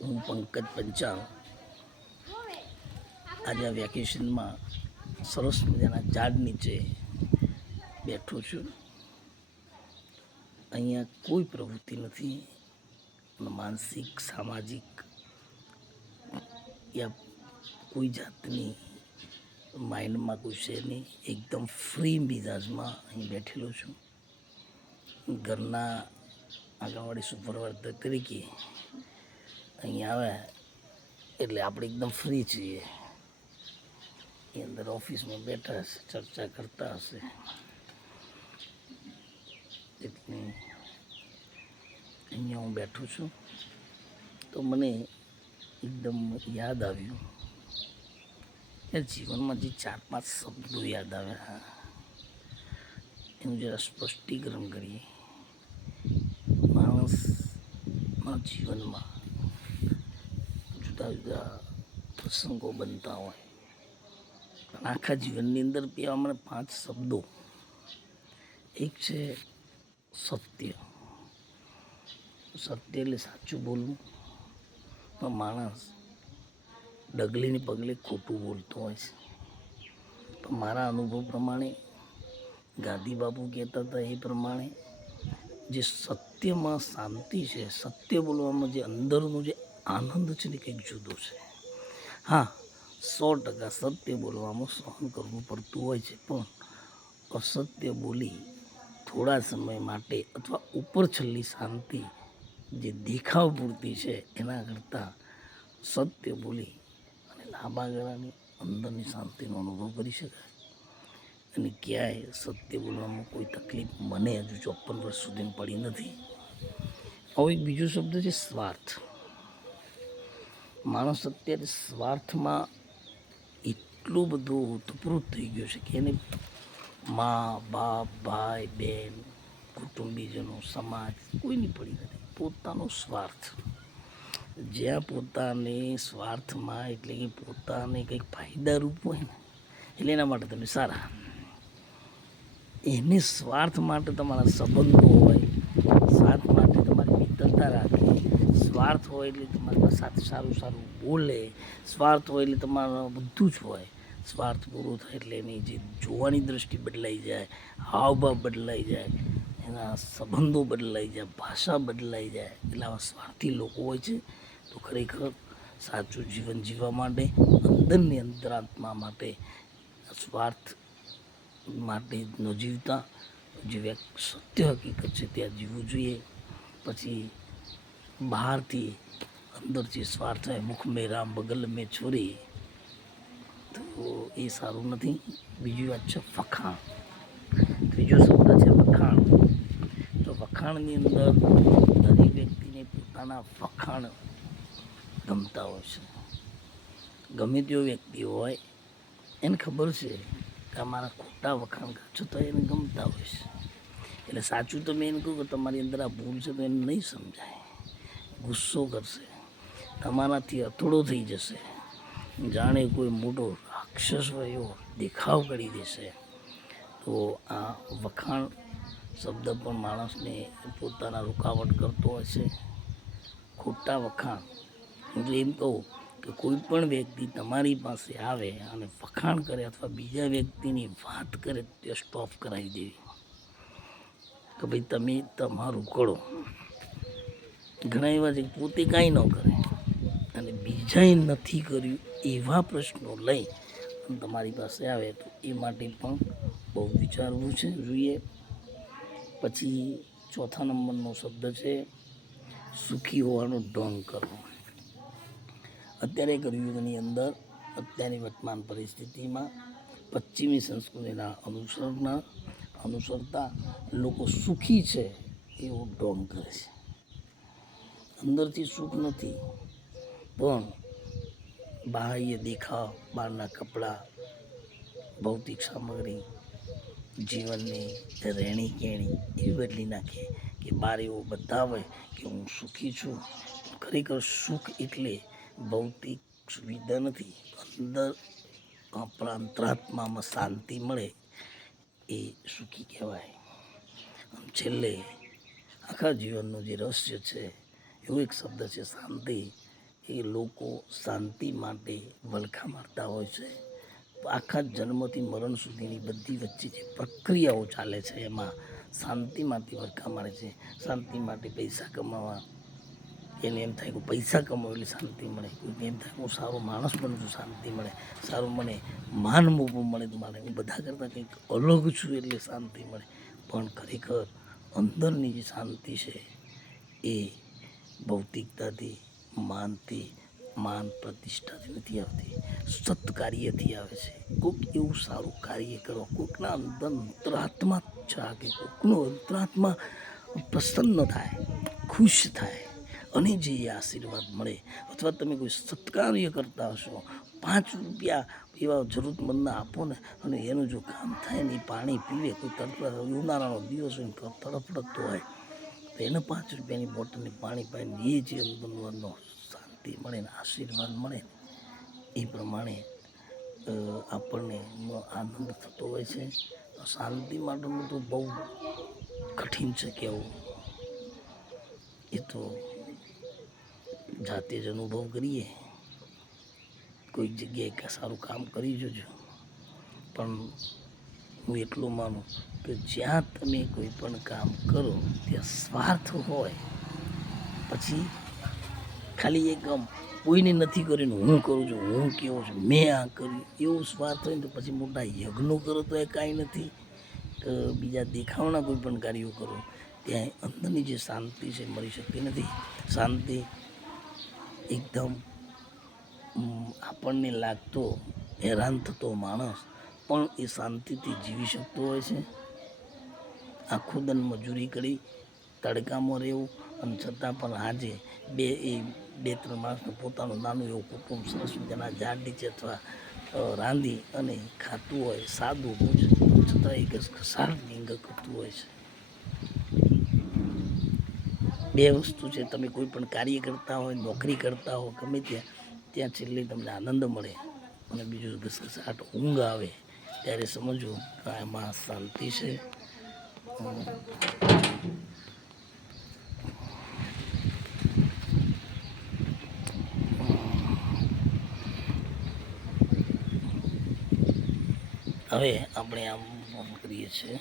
હું પંકજ પંચાલ આજે આ વેકેશનમાં સરસ મજાના ઝાડ નીચે બેઠો છું. અહીંયા કોઈ પ્રવૃત્તિ નથી, માનસિક સામાજિક યા કોઈ જાતની માઇન્ડમાં કોઈ છે નહીં. એકદમ ફ્રી મિજાજમાં અહીં બેઠેલો છું. ઘરના આંગણવાડી સુપરવાઇઝર તરીકે અહીં આવે એટલે આપણે એકદમ ફ્રી છીએ. એ અંદર ઓફિસમાં બેઠા હશે, ચર્ચા કરતા હશે. એટલે અહીંયા હું બેઠો છું તો મને એકદમ યાદ આવ્યું કે જીવનમાં જે 4-5 શબ્દો યાદ આવ્યા એનું જરા સ્પષ્ટીકરણ કરીએ. માણસના જીવનમાં જુદા જુદા પ્રસંગો બનતા હોય. આખા જીવનની અંદર એવા મને 5 શબ્દો. એક છે સત્ય. સત્ય એટલે સાચું બોલવું. પણ માણસ ડગલીને પગલે ખોટું બોલતો હોય છે. પણ મારા અનુભવ પ્રમાણે ગાંધી બાપુ કહેતા હતા એ પ્રમાણે જે સત્યમાં શાંતિ છે, સત્ય બોલવામાં જે અંદરનો જે આનંદ છે ને કંઈક જુદો છે. હા, 100% સત્ય બોલવામાં સહન કરવું પડતું હોય છે, પણ અસત્ય બોલી થોડા સમય માટે અથવા ઉપર છેલ્લી શાંતિ જે દેખાવ પૂરતી છે એના કરતાં સત્ય બોલી અને લાંબા ગાળાની અંદરની શાંતિનો અનુભવ કરી શકાય. અને ક્યાંય સત્ય બોલવામાં કોઈ તકલીફ મને હજુ 54 વર્ષ સુધી પડી નથી. હવે એક બીજો શબ્દ છે સ્વાર્થ. માણસ અત્યારે સ્વાર્થમાં એટલો બધો ઓતપ્રોત થઈ ગયો છે કે એને મા બાપ, ભાઈ બહેન, કુટુંબીજનો, સમાજ કોઈની પડી નથી. પોતાનો સ્વાર્થ. જ્યાં પોતાને સ્વાર્થમાં એટલે કે પોતાને કંઈક ફાયદારૂપ હોય ને એટલે એના માટે તમે સારા. એને સ્વાર્થ માટે તમારા સંબંધો હોય, સ્વાર્થ માટે તમારી મિત્રતા રાખે, સ્વાર્થ હોય એટલે તમારા સાથે સારું બોલે, સ્વાર્થ હોય એટલે તમારા બધું જ હોય. સ્વાર્થ પૂરો થાય એટલે એની જે જોવાની દૃષ્ટિ બદલાઈ જાય, હાવભાવ બદલાઈ જાય, એના સંબંધો બદલાઈ જાય, ભાષા બદલાઈ જાય. એટલે આવા સ્વાર્થી લોકો હોય છે. તો ખરેખર સાચું જીવન જીવવા માટે, અંદરની અંતરાત્મા માટે સ્વાર્થ માટે ન જીવતા જે સત્ય હકીકત છે ત્યાં જીવવું જોઈએ. પછી બહારથી અંદરથી સ્વાર્થ હોય, મુખ મેં રામ બગલ મેં છોરી, તો એ સારું નથી. બીજી વાત છે વખાણ. ત્રીજો શબ્દ છે વખાણ. તો વખાણની અંદર દરેક વ્યક્તિને પોતાના વખાણ ગમતા હોય છે. ગમે તેવો વ્યક્તિ હોય એને ખબર છે કે મારા ખોટા વખાણ કાચો તો એને ગમતા હોય છે. એટલે સાચું તો મેં એને કહું કે તમારી અંદર આ ભૂલ છે તો એને નહીં સમજાય, ગુસ્સો કરશે, તમારાથી અથડો થઈ જશે, જાણે કોઈ મોટો રાક્ષસ હોય એવો દેખાવ કરી દેશે. તો આ વખાણ શબ્દ પણ માણસને પોતાના રૂકાવટ કરતો હોય છે. ખોટા વખાણ એટલે એમ કહું કે કોઈ પણ વ્યક્તિ તમારી પાસે આવે અને વખાણ કરે અથવા બીજા વ્યક્તિની વાત કરે તે સ્ટોપ કરાવી દેવી કે ભાઈ તમે તમારું કરો. ઘણા એવા છે પોતે કાંઈ ન કરે અને બીજાએ નથી કર્યું એવા પ્રશ્નો લઈ અને તમારી પાસે આવે તો એ માટે પણ બહુ વિચારવું છે જોઈએ. પછી ચોથા નંબરનો શબ્દ છે સુખી હોવાનો ઢોંગ કરવો. અત્યારે કળયુગની અંદર, અત્યારની વર્તમાન પરિસ્થિતિમાં પશ્ચિમી સંસ્કૃતિના અનુસરતા લોકો સુખી છે એવો ઢોંગ કરે છે. અંદરથી સુખ નથી, પણ બાહ્ય દેખાવ, બહારના કપડાં, ભૌતિક સામગ્રી, જીવનની રહેણી કહેણી એવી બદલી નાખે કે બહાર એવો બતાવે કે હું સુખી છું. ખરેખર સુખ એટલે ભૌતિક સુવિધા નથી, અંદર આપણા અંતરાત્મામાં શાંતિ મળે એ સુખી કહેવાય. છેલ્લે આખા જીવનનું જે રહસ્ય છે એવો એક શબ્દ છે શાંતિ. એ લોકો શાંતિ માટે વલખા મારતા હોય છે. આખા જન્મથી મરણ સુધીની બધી વચ્ચે જે પ્રક્રિયાઓ ચાલે છે એમાં શાંતિ માટે વલખા મારે છે. શાંતિ માટે પૈસા કમાવા, એને એમ થાય કે પૈસા કમાવ એટલે શાંતિ મળે, કોઈને એમ થાય હું સારો માણસ બનું છું શાંતિ મળે, સારું મને માન મોભું મળે તો મારે હું બધા કરતાં કંઈક અલગ છું એટલે શાંતિ મળે. પણ ખરેખર અંદરની જે શાંતિ છે એ ભૌતિકતાથી, માન પ્રતિષ્ઠાથી નથી આવતી, સત્કાર્યથી આવે છે. કોઈક એવું સારું કાર્ય કરો, કોઈકના અંતરાત્મા જાગે, કોઈકનો અંતરાત્મા પ્રસન્ન થાય, ખુશ થાય અને જે આશીર્વાદ મળે. અથવા તમે કોઈ સત્કાર્ય કરતા હશો, 5 રૂપિયા એવા જરૂરતમંદને આપો ને અને એનું જો કામ થાય ને, એ પાણી પીવે, કોઈ ઉનાળાનો દિવસ હોય તડફડતો હોય તો એને 5 રૂપિયાની બોટલને પાણી પાઈને એ જે અંદરનો શાંતિ મળે ને આશીર્વાદ મળે ને એ પ્રમાણે આપણને આનંદ થતો હોય છે. શાંતિ માટેનું તો બહુ કઠિન છે કહેવું, એ તો જાતે જ અનુભવ કરીએ. કોઈક જગ્યાએ સારું કામ કરી જોજો. પણ હું એટલું માનું કે જ્યાં તમે કોઈ પણ કામ કરો ત્યાં સ્વાર્થ હોય, પછી ખાલી એક કોઈને નથી કરીને હું કરું છું, હું કેવો છું, મેં આ કર્યું, એવું સ્વાર્થ હોય ને તો પછી મોટા યજ્ઞો કરો તો એ કાંઈ નથી. બીજા દેખાવના કોઈ પણ કાર્યો કરો ત્યાં અંદરની જે શાંતિ છે મળી શકતી નથી. શાંતિ એકદમ આપણને લાગતો હેરાન થતો માણસ પણ એ શાંતિથી જીવી શકતો હોય છે. આખો દન મજૂરી કરી તડકામાં રહેવું અને છતાં પણ આજે 2-3 માણસનું પોતાનું નાનું એવું કુટુંબ સરસ મજાના ઝાડ નીચે અથવા રાંધી અને ખાતું હોય, સાદું ભોજન, છતાં એ ઘસઘસાટની અંદર કરતું હોય છે. 2 વસ્તુ છે, તમે કોઈ પણ કાર્ય કરતા હોય, નોકરી કરતા હો, ગમે ત્યાં છેલ્લે તમને આનંદ મળે અને બીજું ઘસઘસાટ ઊંઘ આવે ત્યારે સમજવું કે એમાં શાંતિ છે. હવે આપણે આમ કરીએ છીએ.